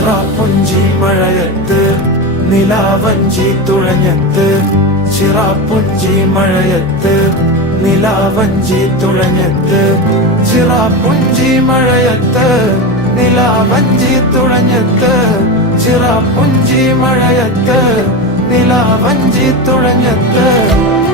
ചിറാപ്പുഞ്ചി മഴയത്ത് നിലാവഞ്ചി തുഴഞ്ഞത്ത്, ചിറാപ്പുഞ്ചി മഴയത്ത് നിലാവഞ്ചി തുഴഞ്ഞത്ത്, ചിറാപ്പുഞ്ചി മഴയത്ത് നിലാവഞ്ചി തുഴഞ്ഞത്ത്, ചിറാപ്പുഞ്ചി മഴയത്ത് നിലാവഞ്ചി തുഴഞ്ഞത്ത്.